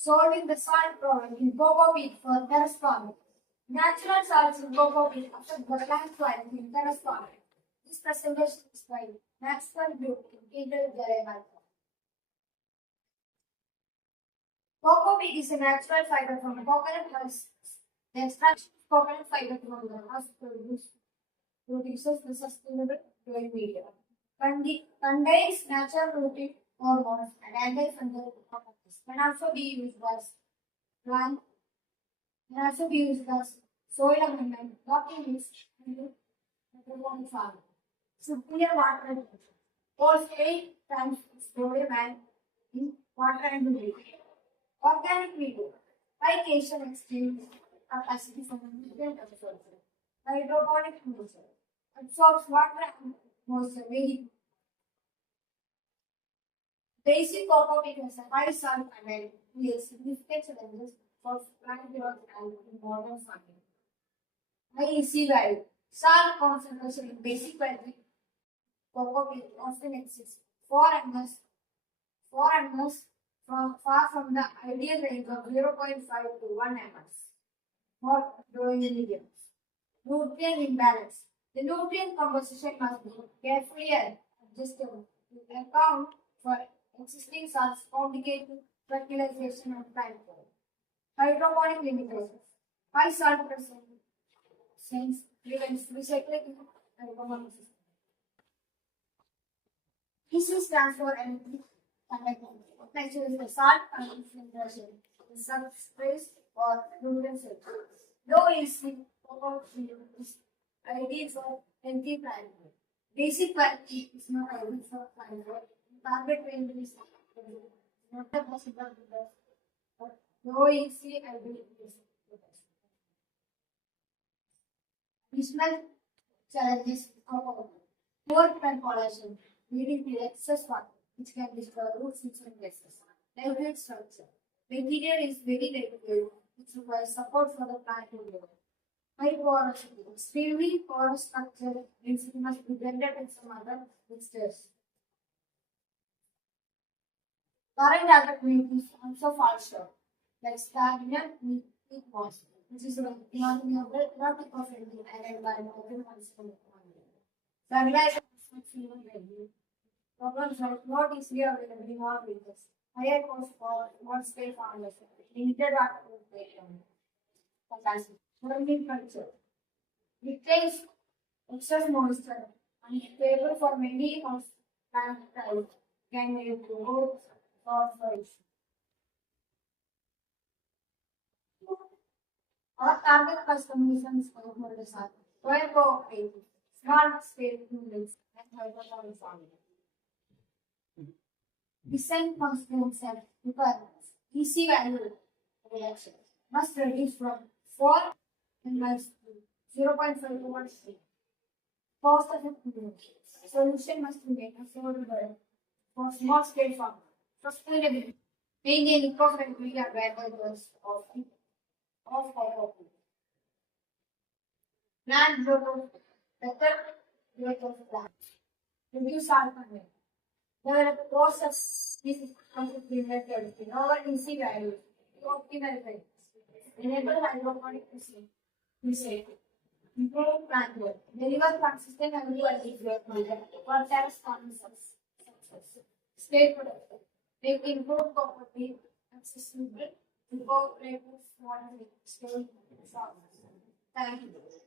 Solving the salt problem in Coco Peat for terrace farming. Natural salts in Coco Peat affect the plant quality in terrace farming. This presentation is by Maxwell Group in Intel. Coco peat is a natural fiber from coconut husks. The extraction of coconut fiber from the husk produces the sustainable growing media. Contains natural rooting hormones and anti-fungal properties. Can also be used as plant. Can also be used as soil amendment, not in use in hydroponic farming. Superior water and falls 8 times sodium and in water and milk. Organic media. High cation exchange capacity for nutrient absorption. Hydroponic moisture. Absorbs water and moisture very. Basic cocoa peat has a high salt content with significant challenges for plant growth and in modern farming. High EC value. Salt concentration in basic value cocoa peat often exists 4 ms from far from the ideal range of 0.5 to 1 ms for growing mediums. Nutrient imbalance. The nutrient composition must be carefully adjusted to account for existing salts, complicated fertilization and plant growth. Hydroponic limitations. High salt presence prevents recycling in hydroponic system. This transfer energy conductivity. Potential is the salt concentration in substrate or nutrient cycle. Low EC cocoa peat is ideal for healthy plant growth. Basic quality is not ideal for plant growth. Target range is not possible because low EC ideal is additional challenges of poor plant pollution leading to excess water, which can destroy roots in some places. Lightweight structure. Material is very lightweight, which requires support for the plant to grow. High porosity. Extremely porous structure density must be blended with some other mixtures. Current alternatives also fall short, like stagnant with moss, which is not ecofriendly and environmental concern. Fertilizer problems are not easily available in all regions. Higher cost for small scale farmers, limited water capacity. Vermin culture retains excess moisture and is stable for many house plant types. Can lead to roots or soils. Our target customizations for holders are soil cooperative, small scale units, and hydroponic farming. Design constraints and requirements. EC value reduction must reduce from 4 ms to 0.5 to 1. Cost effectiveness. Solution must be made affordable for small scale farmers. Sustainability. Maintain eco-friendly advantages of cocoa peat. Plant growth, better growth of plants. Reduce salt content. Develop process is completely method in our EC values to optimal rates. Enable hydroponic research. Improve plant growth. Deliver consistent and quality growth for terrace farming success. Stay productive. Make improved cocoa peat accessible to cooperative small scale farmers. Thank you.